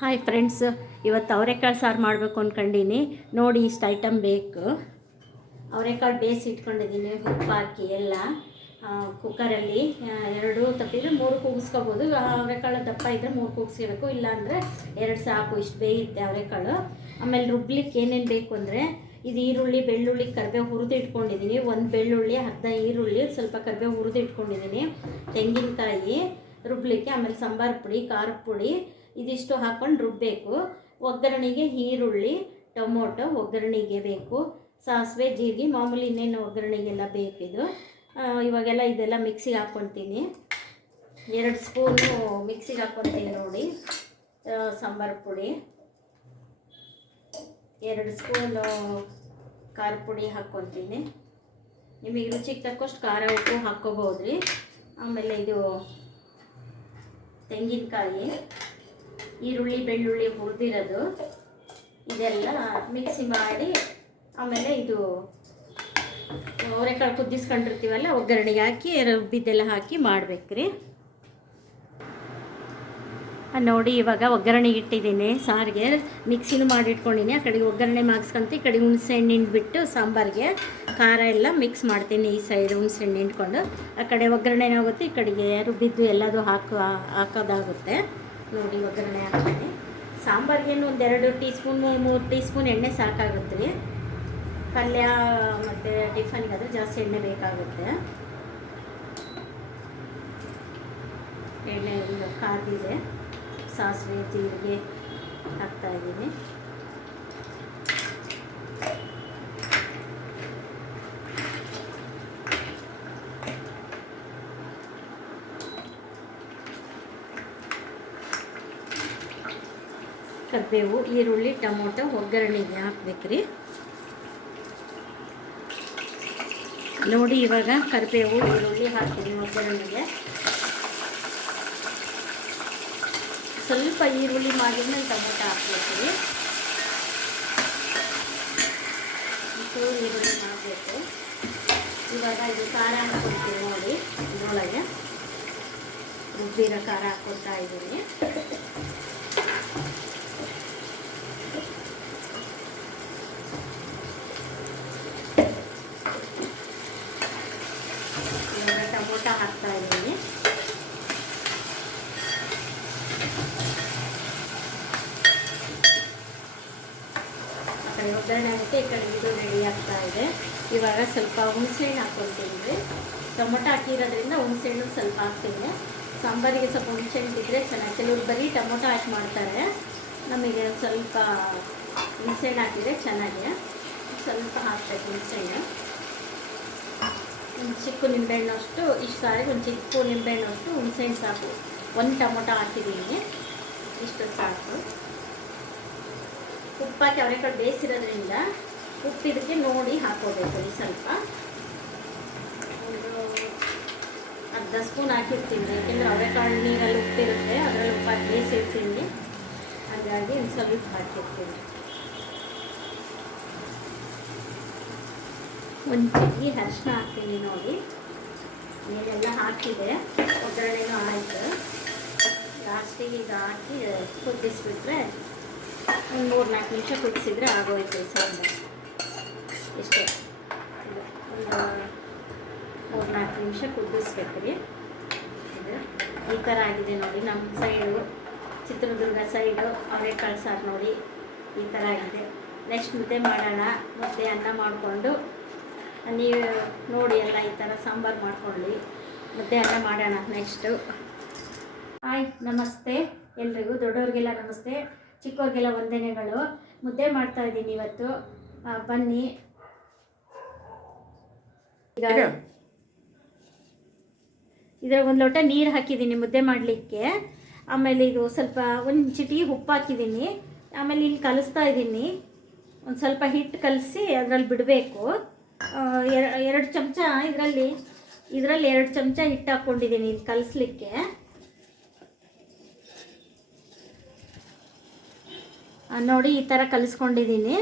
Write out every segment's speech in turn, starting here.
Hi friends ಇವತ್ತು ಅವರೆಕಾಳು ಸಾರು ಮಾಡಬೇಕು ಅಂದ್ಕೊಂಡೀನಿ ನೋಡಿ ಇಷ್ಟು ಐಟಮ್ ಬೇಕು. ಅವರೆಕಾಳು ಬೇಯಿಸಿ ಇಟ್ಕೊಂಡಿದ್ದೀನಿ ಉಪ್ಪು ಹಾಕಿ ಎಲ್ಲ. ಕುಕ್ಕರಲ್ಲಿ ಎರಡು ತಪ್ಪಿದ್ರೆ ಮೂರು ಕೂಗಿಸ್ಕೋಬೋದು. ಅವರೆಕಾಳು ದಪ್ಪ ಇದ್ದರೆ ಮೂರು ಕೂಗಿಸ್ಕೋಬೇಕು. ಇಲ್ಲಾಂದರೆ ಎರಡು ಸಾಕು, ಇಷ್ಟು ಬೇಯುತ್ತೆ ಅವರೆಕಾಳು. ಆಮೇಲೆ ರುಬ್ಲಿಕ್ಕೆ ಏನೇನು ಬೇಕು ಅಂದರೆ, ಇದು ಈರುಳ್ಳಿ, ಬೆಳ್ಳುಳ್ಳಿ ಕರಿಬೇವು ಹುರಿದು ಇಟ್ಕೊಂಡಿದ್ದೀನಿ ಒಂದು ಬೆಳ್ಳುಳ್ಳಿ, ಅರ್ಧ ಈರುಳ್ಳಿ, ಸ್ವಲ್ಪ ಕರಿಬೇವು ಹುರಿದು ಇಟ್ಕೊಂಡಿದ್ದೀನಿ ತೆಂಗಿನಕಾಯಿ ರುಬ್ಲಿಕ್ಕೆ, ಆಮೇಲೆ ಸಾಂಬಾರು ಪುಡಿ ಖಾರದ ಪುಡಿ ಇದಿಷ್ಟು ಹಾಕ್ಕೊಂಡು ರುಬ್ಬಬೇಕು ಒಗ್ಗರಣೆಗೆ ಈರುಳ್ಳಿ, ಟೊಮೊಟೊ ಒಗ್ಗರಣೆಗೆ ಬೇಕು. ಸಾಸಿವೆ, ಜೀರಿಗೆ, ಮಾಮೂಲಿ ಇನ್ನೇನು ಒಗ್ಗರಣೆಗೆಲ್ಲ ಬೇಕಿದು. ಇವಾಗೆಲ್ಲ ಇದೆಲ್ಲ ಮಿಕ್ಸಿಗೆ ಹಾಕ್ಕೊತೀನಿ ಎರಡು ಸ್ಪೂನು ಮಿಕ್ಸಿಗೆ ಹಾಕ್ಕೊತೀನಿ ನೋಡಿ. ಸಾಂಬಾರು ಪುಡಿ. ಎರಡು ಸ್ಪೂನು ಖಾರ ಪುಡಿ ಹಾಕ್ಕೊತೀನಿ ನಿಮಗೆ ರುಚಿಗೆ ತಕ್ಕಷ್ಟು ಖಾರ ಉಪ್ಪು ಹಾಕ್ಕೋಬೋದು ರೀ ಆಮೇಲೆ ಇದು ತೆಂಗಿನಕಾಯಿ. ಈರುಳ್ಳಿ, ಬೆಳ್ಳುಳ್ಳಿ ಹುರಿದಿರೋದು. ಇದೆಲ್ಲ ಮಿಕ್ಸಿ ಮಾಡಿ, ಆಮೇಲೆ ಇದು, ಅವರೆಕಾಳು ಕುದಿಸ್ಕೊಂಡಿರ್ತೀವಲ್ಲ ಒಗ್ಗರಣೆಗೆ ಹಾಕಿ, ರುಬ್ಬಿದ್ದೆಲ್ಲ ಹಾಕಿ ಮಾಡ್ಬೇಕ್ರಿ. ನೋಡಿ, ಇವಾಗ ಒಗ್ಗರಣೆಗೆ ಇಟ್ಟಿದ್ದೀನಿ. ಸಾರಿಗೆ ಮಿಕ್ಸಿನೂ ಮಾಡಿಟ್ಕೊಂಡಿನಿ. ಆ ಕಡೆಗೆ ಒಗ್ಗರಣೆ ಮಾಗಿಸ್ಕೊಂತ ಈ ಕಡೆ ಹುಣಸೆ ಹಣ್ಣು ಹಿಂಡ್ಬಿಟ್ಟು ಸಾಂಬಾರಿಗೆ ಖಾರ ಎಲ್ಲ ಮಿಕ್ಸ್ ಮಾಡ್ತೀನಿ ಈ ಸೈಡ್ ಹುಣಸೆ ಹಣ್ಣು ಹಿಂಡ್ಕೊಂಡು. ಆ ಕಡೆ ಒಗ್ಗರಣೆ ಆಗುತ್ತೆ, ಈ ಕಡೆಗೆ ರುಬ್ಬಿದ್ದು ಎಲ್ಲದೂ ಹಾಕೋ, ಹಾಕೋದಾಗುತ್ತೆ. ನೋಡಿ ಒಗ್ಗರಣೆ ಹಾಕ್ತೀನಿ. ಸಾಂಬಾರಿಗೇನು ಒಂದೆರಡು ಟೀ ಸ್ಪೂನ್ ಮೂರು ಟೀ ಸ್ಪೂನ್ ಎಣ್ಣೆ ಸಾಕಾಗುತ್ತೆ. ಪಲ್ಯ ಮತ್ತು ಟಿಫನ್ಗೆ ಅದು ಜಾಸ್ತಿ ಎಣ್ಣೆ ಬೇಕಾಗುತ್ತೆ. ಎಣ್ಣೆ ಕಾದಿದೆ ಸಾಸಿವೆ, ಜೀರಿಗೆ ಹಾಕ್ತಾ ಕರಿಬೇವು, ಈರುಳ್ಳಿ, ಟೊಮೊಟೊ ಒಗ್ಗರಣೆಗೆ ಹಾಕ್ಬೇಕ್ರಿ. ನೋಡಿ ಇವಾಗ ಕರಿಬೇವು, ಈರುಳ್ಳಿ ಹಾಕ್ತೀನಿ ಒಗ್ಗರಣೆಗೆ. ಸ್ವಲ್ಪ ಈರುಳ್ಳಿ ಮಾಡಿದ್ಮೇಲೆ ಟೊಮೊಟೊ ಹಾಕ್ಬೇಕ್ರಿ. ಚೂರು ಈರುಳ್ಳಿ ಹಾಕಬೇಕು. ಇವಾಗ ಇದು ಖಾರ ಹಾಕ್ಕೊಡ್ತೀನಿ ನೋಡಿ, ಇದರೊಳಗೆ. ರುಬ್ಬಿರೋ ಖಾರ ಹಾಕ್ಕೊಡ್ತಾ ಇದ್ದೀನಿ. ಟೊಮೊಟೊ ಹಾಕ್ತಾ ಇದ್ದೀನಿ ಆ ಒಗ್ಗರಣೆ ಆಗುತ್ತೆ ಈ ಕಡೆ ಇದು ರೆಡಿ ಆಗ್ತಾ ಇದೆ ಇವಾಗ ಸ್ವಲ್ಪ ಹುಣಸೆಹಣ್ಣು ಹಾಕ್ಕೊಳ್ತೀನಿ ಟೊಮೊಟೊ ಹಾಕಿರೋದ್ರಿಂದ ಹುಣಸೆಹಣ್ಣು ಸ್ವಲ್ಪ ಹಾಕ್ತೀನಿ. ಸಾಂಬಾರಿಗೆ ಸ್ವಲ್ಪ ಹುಣಸೆಹಣ್ಣು ಬಿದ್ದರೆ ಚೆನ್ನಾಗಿ ಕೆಲವ್ರು ಬರೀ ಟೊಮೊಟೊ ಹಾಕಿ ಮಾಡ್ತಾರೆ. ನಮಗೆ ಸ್ವಲ್ಪ ಹುಣಸೆಹಣ್ಣು ಹಾಕಿದರೆ ಚೆನ್ನಾಗಿ. ಸ್ವಲ್ಪ ಹಾಕ್ಬೇಕು ಹುಣಸೆಹಣ್ಣು. ಚಿಕ್ಕ ನಿಂಬೆಹಣ್ಣಷ್ಟು ಇಷ್ಟು ಸಾರಿ ಒಂದು ಚಿಕ್ಕ ನಿಂಬೆಹಣ್ಣಷ್ಟು ಹುಣಸೆಹಣ್ಣು ಸಾಕು. ಒಂದು ಟೊಮೊಟೊ ಹಾಕಿದ್ದೀನಿ. ಇಷ್ಟು ಸಾಕು. ಉಪ್ಪಾಕಿ ಅವರೆಕಾಳು ಬೇಯಿಸಿರೋದ್ರಿಂದ ಉಪ್ಪು ಇದಕ್ಕೆ ನೋಡಿ ಹಾಕೋಬೇಕು ಈ ಸ್ವಲ್ಪ. ಒಂದು ಅರ್ಧ ಸ್ಪೂನ್ ಹಾಕಿರ್ತೀನಿ. ಯಾಕೆಂದರೆ ಅವರೆಕಾಳು ನೀರಲ್ಲಿ ಉಪ್ಪಿರುತ್ತೆ, ಅದರಲ್ಲಿ ಉಪ್ಪು ಹಾಕಿ ಬೇಯಿಸಿರ್ತೀನಿ. ಹಾಗಾಗಿ ಒಂದು ಸ್ವಲ್ಪ ಹಾಕಿರ್ತೀನಿ. ಒಂದು ಚಿಟಿಗೆ ಅರಿಶಿನ ಹಾಕ್ತೀನಿ ನೋಡಿ. ನೀರೆಲ್ಲ ಹಾಕಿದೆ. ಒಗ್ಗರಣೆನೂ ಆಯಿತು. ಲಾಸ್ಟಿಗೆ ಈಗ ಹಾಕಿ ಕುದಿಸ್ಬಿಟ್ರೆ ಒಂದು ಮೂರು ನಾಲ್ಕು ನಿಮಿಷ ಕುದಿಸಿದ್ರೆ ಆಗೋಯ್ತು ಸಾಂಬಾರು. ಇಷ್ಟೇ. ಒಂದು ಮೂರು ನಾಲ್ಕು ನಿಮಿಷ ಕುದಿಸ್ಬೇಕು ರೀ ಇದು ಈ ಥರ ಆಗಿದೆ ನೋಡಿ. ನಮ್ಮ ಸೈಡು ಚಿತ್ರದುರ್ಗ ಸೈಡು ಅವರೆಕಾಳು ಸಾರು ನೋಡಿ ಈ ಥರ ಆಗಿದೆ. ನೆಕ್ಸ್ಟ್ ಮುದ್ದೆ ಮಾಡೋಣ. ಮುದ್ದೆ ಅನ್ನ ಮಾಡಿಕೊಂಡು ನೀವು ನೋಡಿ ಎಲ್ಲ ಈ ಥರ ಸಾಂಬಾರು ಮಾಡ್ಕೊಳ್ಳಿ. ಮುದ್ದೆ ಅನ್ನ ಮಾಡೋಣ ನೆಕ್ಸ್ಟು ಹಾಯ್ ನಮಸ್ತೆ. ಎಲ್ರಿಗೂ ದೊಡ್ಡವ್ರಿಗೆಲ್ಲ ನಮಸ್ತೆ. ಚಿಕ್ಕವ್ರಿಗೆಲ್ಲ ವಂದನೆಗಳು. ಮುದ್ದೆ ಮಾಡ್ತಾ ಇದ್ದೀನಿ ಇವತ್ತು. ಬನ್ನಿ. ಈಗ ಇದ್ರಾಗ ಒಂದು ಲೋಟ ನೀರು ಹಾಕಿದ್ದೀನಿ ಮುದ್ದೆ ಮಾಡಲಿಕ್ಕೆ. ಆಮೇಲೆ ಇದು ಸ್ವಲ್ಪ ಒಂದು ಚಿಟಿ ಉಪ್ಪು ಹಾಕಿದ್ದೀನಿ. ಆಮೇಲೆ ಇಲ್ಲಿ ಕಲಿಸ್ತಾ ಇದ್ದೀನಿ. ಒಂದು ಸ್ವಲ್ಪ ಹಿಟ್ಟು ಕಲಸಿ ಅದರಲ್ಲಿ ಬಿಡಬೇಕು. ಎರಡು ಚಮಚ ಇದರಲ್ಲಿ ಇದರಲ್ಲಿ ಎರಡು ಚಮಚ ಹಿಟ್ಟು ಹಾಕ್ಕೊಂಡಿದ್ದೀನಿ ಇದು ಕಲಿಸ್ಲಿಕ್ಕೆ. ನೋಡಿ ಈ ಥರ ಕಲಿಸ್ಕೊಂಡಿದ್ದೀನಿ.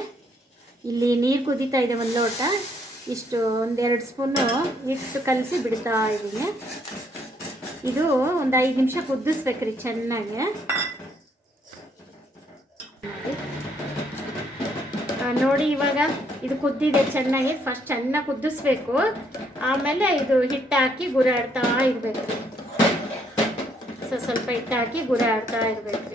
ಇಲ್ಲಿ ನೀರು ಕುದೀತಾ ಇದೆ ಒಂದು ಲೋಟ. ಇಷ್ಟು ಒಂದೆರಡು ಸ್ಪೂನು ಹಿಟ್ಟು ಕಲಸಿ ಬಿಡ್ತಾ ಇದ್ದೀನಿ. ಇದು ಒಂದು ಐದು ನಿಮಿಷ ಕುದಿಸ್ಬೇಕ್ರಿ ಚೆನ್ನಾಗಿ. ನೋಡಿ ಇವಾಗ ಇದು ಕುದ್ದಿದೆ ಚೆನ್ನಾಗಿ. ಫಸ್ಟ್ ಚೆನ್ನಾಗಿ ಕುದಿಸ್ಬೇಕು ಆಮೇಲೆ ಇದು ಹಿಟ್ಟು ಹಾಕಿ ಗುರಾಡ್ತಾ ಇರಬೇಕು. ಸೊ ಸ್ವಲ್ಪ ಹಿಟ್ಟು ಹಾಕಿ ಗುರ ಆಡ್ತಾ ಇರಬೇಕು.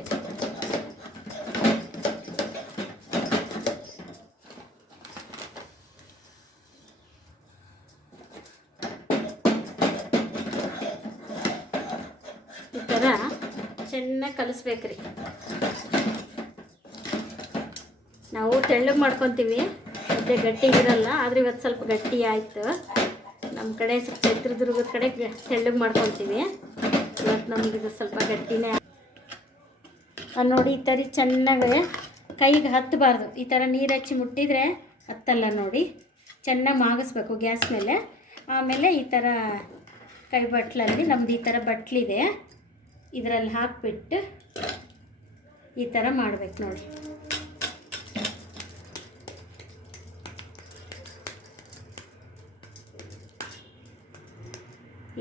ಈ ಥರ ಚೆನ್ನಾಗಿ ಕಲಿಸ್ಬೇಕ್ರಿ. ತೆಳ್ಳಗೆ ಮಾಡ್ಕೊತೀವಿ. ಗಟ್ಟಿ ಇರಲ್ಲ, ಆದರೆ ಇವತ್ತು ಸ್ವಲ್ಪ ಗಟ್ಟಿ ಆಯಿತು. ನಮ್ಮ ಕಡೆ ಸ್ವಲ್ಪ ಚಿತ್ರದುರ್ಗದ ಕಡೆ ತೆಳ್ಳಗೆ ಮಾಡ್ಕೊತೀವಿ. ಇವತ್ತು ಇದು ಸ್ವಲ್ಪ ಗಟ್ಟಿನೇ ನೋಡಿ ಈ ಥರ ಚೆನ್ನಾಗಿ ಕೈಗೆ ಹತ್ತಬಾರ್ದು ಈ ಥರ ನೀರು ಹಚ್ಚಿ ಮುಟ್ಟಿದರೆ ಹತ್ತಲ್ಲ ನೋಡಿ. ಚೆನ್ನಾಗಿ ಮಾಗಿಸ್ಬೇಕು ಗ್ಯಾಸ್ ಮೇಲೆ. ಆಮೇಲೆ ಈ ಥರ ಕೈ ಬಟ್ಲಲ್ಲಿ ನಮ್ದು ಈ ಥರ ಬಟ್ಲಿದೆ. ಇದರಲ್ಲಿ ಹಾಕಿಬಿಟ್ಟು ಈ ಥರ ಮಾಡ್ಬೇಕು ನೋಡಿ.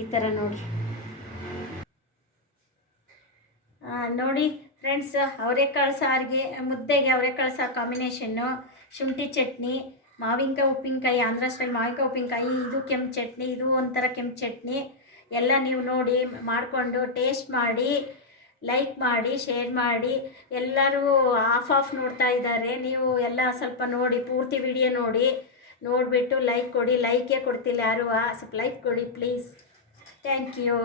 ಈ ಥರ ನೋಡಿ ನೋಡಿ ಫ್ರೆಂಡ್ಸ್ ಅವರೆಕಾಳು ಸಾರಿಗೆ ಮುದ್ದೆಗೆ ಅವರೆಕಾಳು ಸಾರು ಕಾಂಬಿನೇಷನ್ನು ಶುಂಠಿ ಚಟ್ನಿ, ಮಾವಿನಕಾಯಿ ಉಪ್ಪಿನಕಾಯಿ, ಆಂಧ್ರ ಸ್ಟೈಲ್ ಮಾವಿನಕಾಯಿ ಉಪ್ಪಿನಕಾಯಿ, ಇದು ಕೆಂಪು ಚಟ್ನಿ, ಇದು ಒಂಥರ ಕೆಂಪು ಚಟ್ನಿ. ಎಲ್ಲ ನೀವು ನೋಡಿ ಮಾಡಿಕೊಂಡು ಟೇಸ್ಟ್ ಮಾಡಿ ಲೈಕ್ ಮಾಡಿ ಶೇರ್ ಮಾಡಿ, ಎಲ್ಲರೂ ಆಫ್ ಆಫ್ ನೋಡ್ತಾ ಇದ್ದಾರೆ. ನೀವು ಎಲ್ಲ ಸ್ವಲ್ಪ ನೋಡಿ, ಪೂರ್ತಿ ವಿಡಿಯೋ ನೋಡಿ. ನೋಡಿಬಿಟ್ಟು ಲೈಕ್ ಕೊಡಿ ಲೈಕೇ ಕೊಡ್ತಿಲ್ಲ ಯಾರು ಸ್ವಲ್ಪ ಲೈಕ್ ಕೊಡಿ ಪ್ಲೀಸ್ ಥ್ಯಾಂಕ್ ಯು